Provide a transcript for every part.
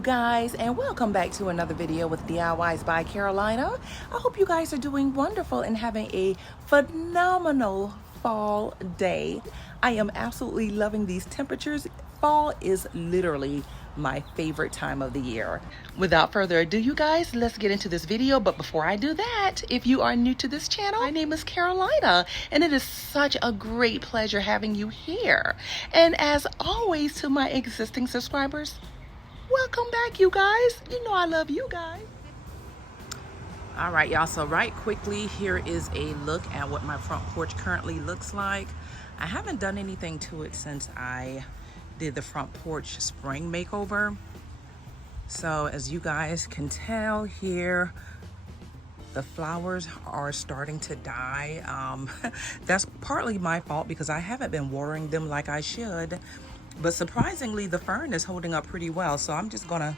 you guys, and welcome back to another video with DIYs by Carolina. I hope you guys are doing wonderful and having a phenomenal fall day. I am absolutely loving these temperatures. Fall is literally my favorite time of the year. Without further ado, you guys, let's get into this video. But before I do that, if you are new to this channel, my name is Carolina, and it is such a great pleasure having you here. And as always, to my existing subscribers, welcome back, you guys. You know I love you guys. All right, y'all, so right quickly, here is a look at what my front porch currently looks like. I haven't done anything to it since I did the front porch spring makeover. So as you guys can tell here, the flowers are starting to die. That's partly my fault because I haven't been watering them like I should, but surprisingly the fern is holding up pretty well. So I'm just gonna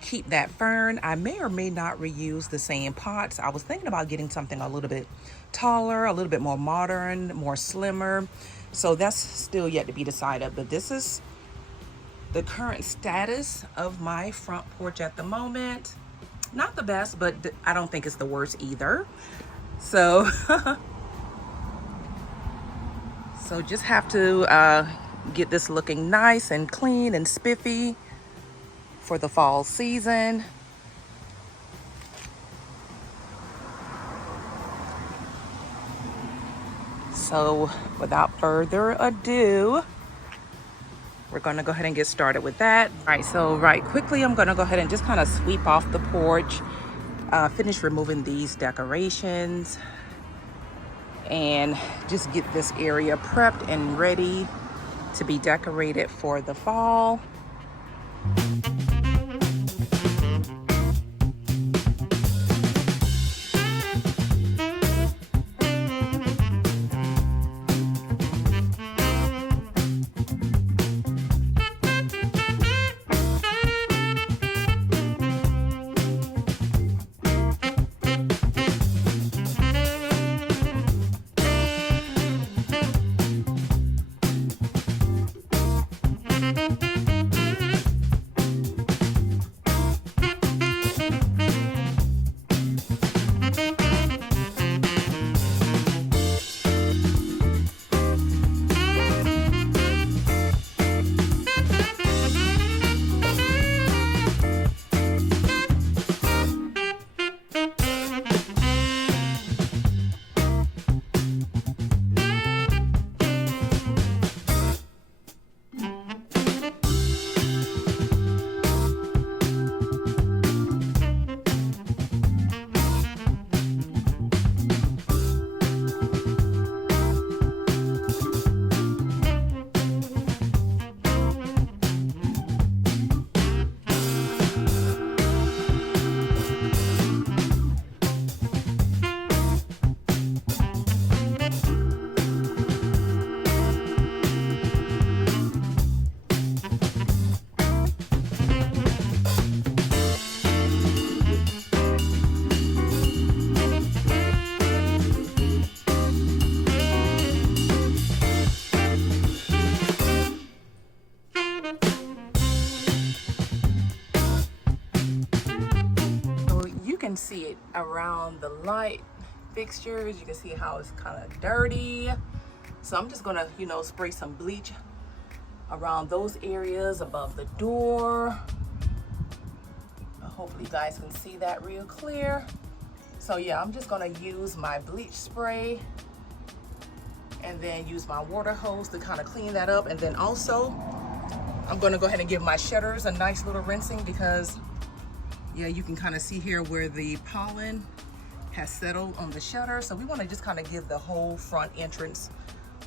keep that fern. I may or may not reuse the same pots. I was thinking about getting something a little bit taller, a little bit more modern, more slimmer. So that's still yet to be decided, but this is the current status of my front porch at the moment. Not the best, but I don't think it's the worst either. So, so just have to get this looking nice and clean and spiffy for the fall season. So without further ado, we're gonna go ahead and get started with that. All right, so right quickly, I'm gonna go ahead and just kind of sweep off the porch, finish removing these decorations, and just get this area prepped and ready to be decorated for the fall. See it around the light fixtures. You can see how it's kind of dirty. So I'm just gonna, spray some bleach around those areas above the door. Hopefully you guys can see that real clear. So yeah, I'm just gonna use my bleach spray and then use my water hose to kind of clean that up. And then also I'm gonna go ahead and give my shutters a nice little rinsing because yeah, you can kind of see here where the pollen has settled on the shutter. So we want to just kind of give the whole front entrance,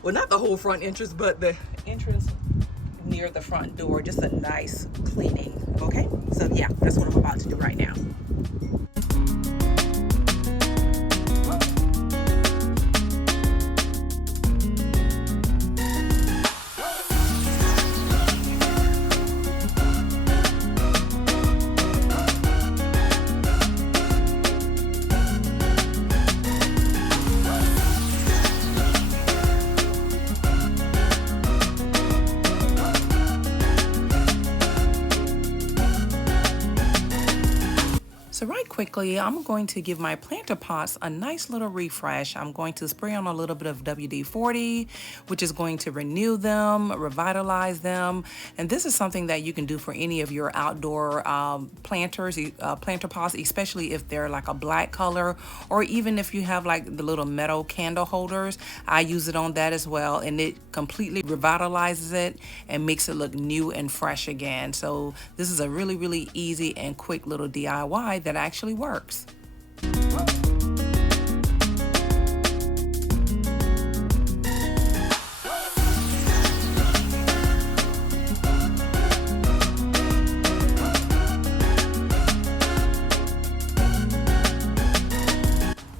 well, not the whole front entrance, but the entrance near the front door, just a nice cleaning. Okay, so yeah, that's what I'm about to do right now. So right quickly, I'm going to give my planter pots a nice little refresh. I'm going to spray on a little bit of WD-40, which is going to renew them, revitalize them. And this is something that you can do for any of your outdoor planters, planter pots, especially if they're like a black color, or even if you have like the little metal candle holders. I use it on that as well, and it completely revitalizes it and makes it look new and fresh again. So this is a really, really easy and quick little DIY that actually works.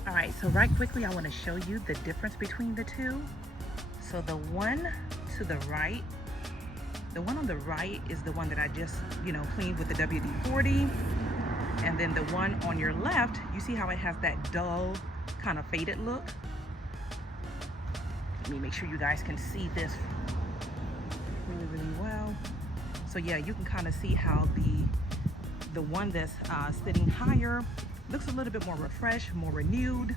All right, so right quickly, I want to show you the difference between the two. So the one to the right, the one on the right is the one that I just, cleaned with the WD-40. And then the one on your left, you see how it has that dull, kind of faded look? Let me make sure you guys can see this really, really well. So yeah, you can kind of see how the one that's sitting higher looks a little bit more refreshed, more renewed,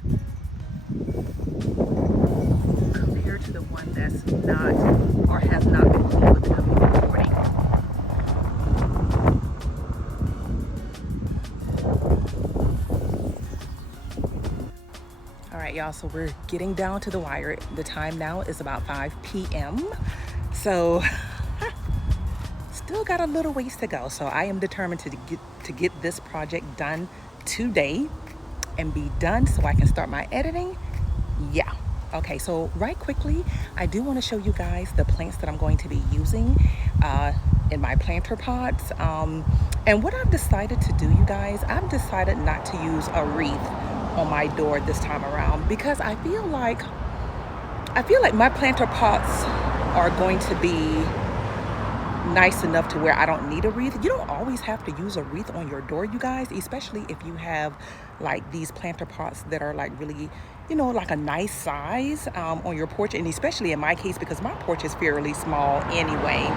compared to the one that's not, or has not been cleaned with the WD-40. Y'all, so we're getting down to the wire. The time now is about 5 p.m. So still got a little ways to go. So I am determined to get this project done today and be done so I can start my editing. Yeah. Okay, so right quickly, I do want to show you guys the plants that I'm going to be using in my planter pots. And what I've decided to do, you guys, I've decided not to use a wreath on my door this time around, because I feel like my planter pots are going to be nice enough to where I don't need a wreath. You don't always have to use a wreath on your door, you guys, especially if you have like these planter pots that are like really, like a nice size on your porch, and especially in my case because my porch is fairly small anyway.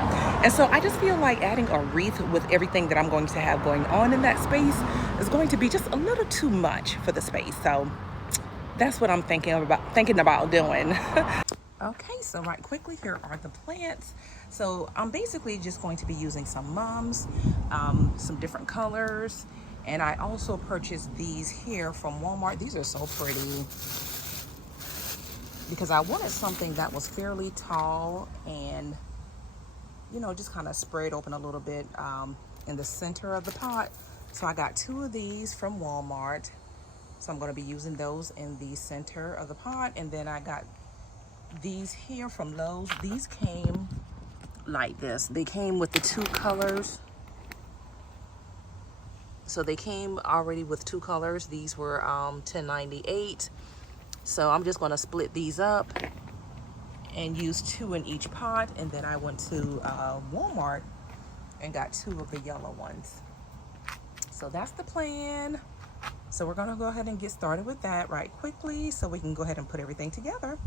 And so I just feel like adding a wreath with everything that I'm going to have going on in that space is going to be just a little too much for the space. So that's what I'm thinking about doing. Okay, so right quickly, here are the plants. So I'm basically just going to be using some mums, some different colors. And I also purchased these here from Walmart. These are so pretty because I wanted something that was fairly tall and, just kind of spread open a little bit in the center of the pot. So I got 2 of these from Walmart. So I'm going to be using those in the center of the pot. And then I got these here from Lowe's. These came like this. They came with the 2 colors. So they came already with 2 colors. These were $10.98. So I'm just going to split these up and use 2 in each pot. And then I went to Walmart and got 2 of the yellow ones. So that's the plan. So we're going to go ahead and get started with that right quickly so we can go ahead and put everything together.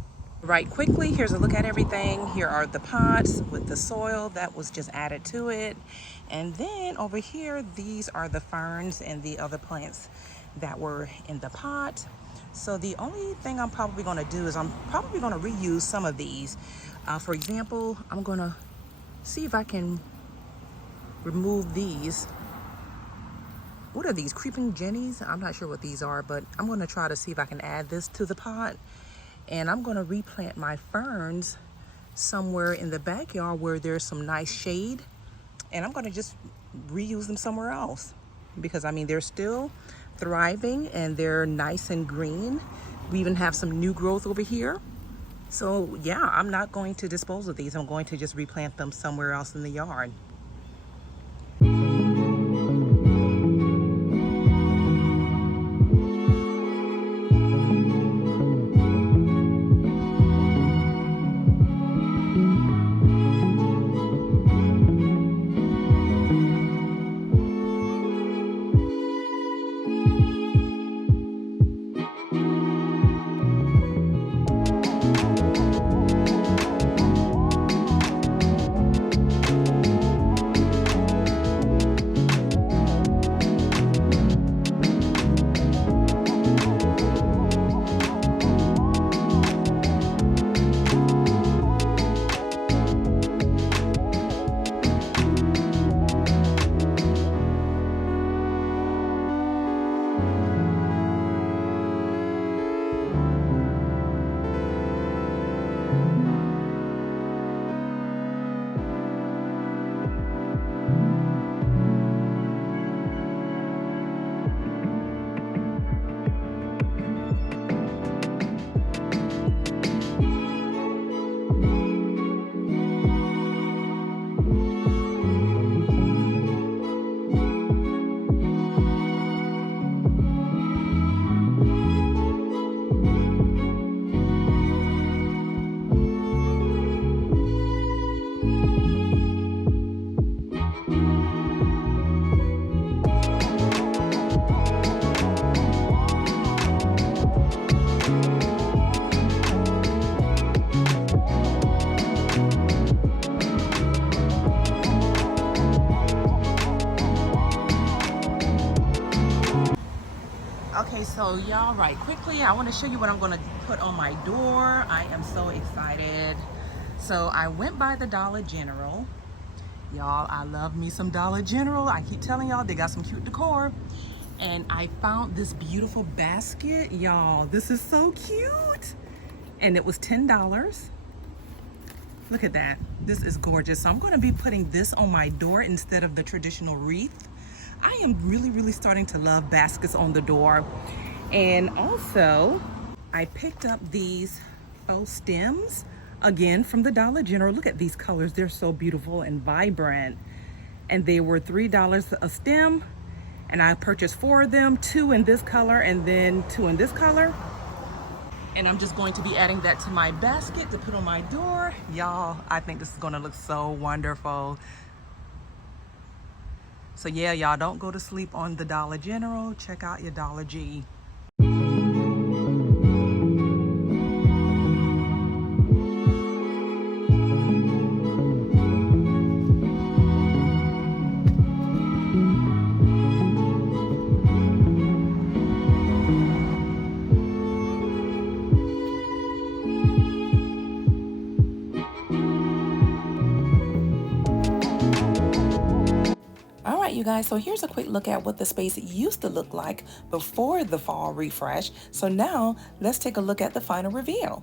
Right quickly, here's a look at everything. Here are the pots with the soil that was just added to it. And then over here, these are the ferns and the other plants that were in the pot. So the only thing I'm probably going to do is I'm probably going to reuse some of these. For example, I'm going to see if I can remove these. What are these, creeping jennies? I'm not sure what these are, but I'm going to try to see if I can add this to the pot. And I'm going to replant my ferns somewhere in the backyard where there's some nice shade. And I'm going to just reuse them somewhere else. Because, I mean, they're still thriving and they're nice and green. We even have some new growth over here. So, yeah, I'm not going to dispose of these. I'm going to just replant them somewhere else in the yard. Okay, so y'all, right quickly, I want to show you what I'm going to put on my door. I am so excited. So I went by the Dollar General. Y'all, I love me some Dollar General. I keep telling y'all they got some cute decor. And I found this beautiful basket. Y'all, this is so cute. And it was $10. Look at that. This is gorgeous. So I'm going to be putting this on my door instead of the traditional wreath. I am really starting to love baskets on the door. And also, I picked up these faux stems, again, from the Dollar General. Look at these colors. They're so beautiful and vibrant. And they were $3 a stem. And I purchased 4 of them, 2 in this color and then 2 in this color. And I'm just going to be adding that to my basket to put on my door. Y'all, I think this is gonna look so wonderful. So yeah, y'all, don't go to sleep on the Dollar General. Check out your Dollar G. All right, you guys, so here's a quick look at what the space used to look like before the fall refresh. So now let's take a look at the final reveal.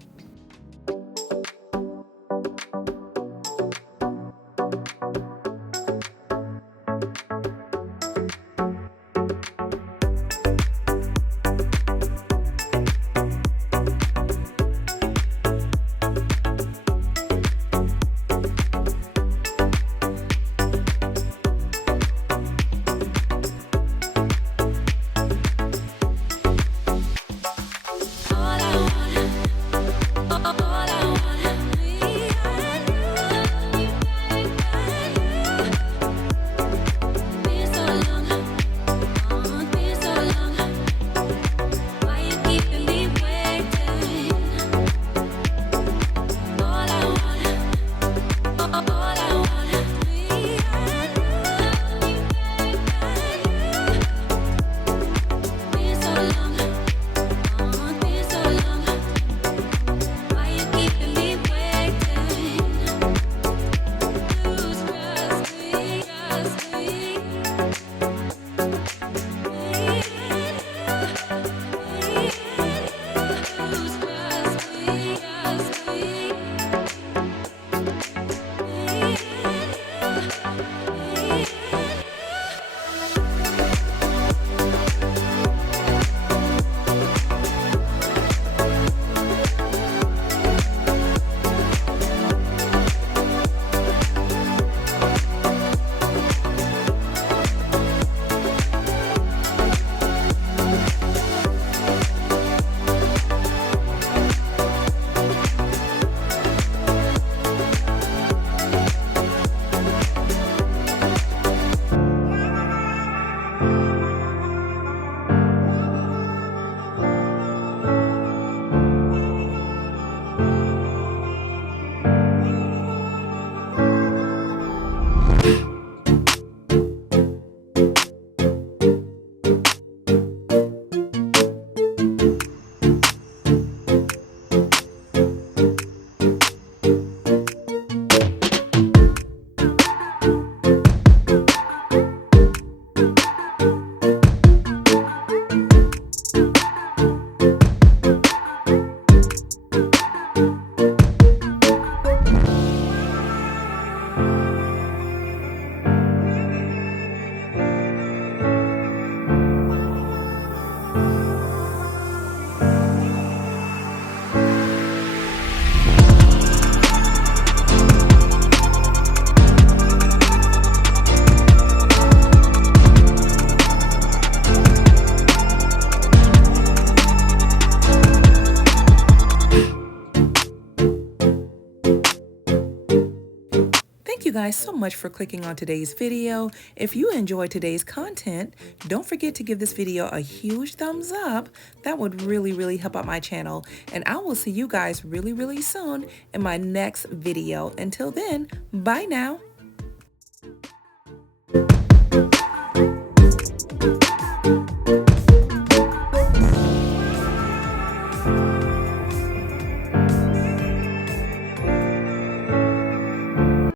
Thank you guys so much for clicking on today's video. If you enjoyed today's content, don't forget to give this video a huge thumbs up. That would really help out my channel. And I will see you guys really soon in my next video. Until then, bye now.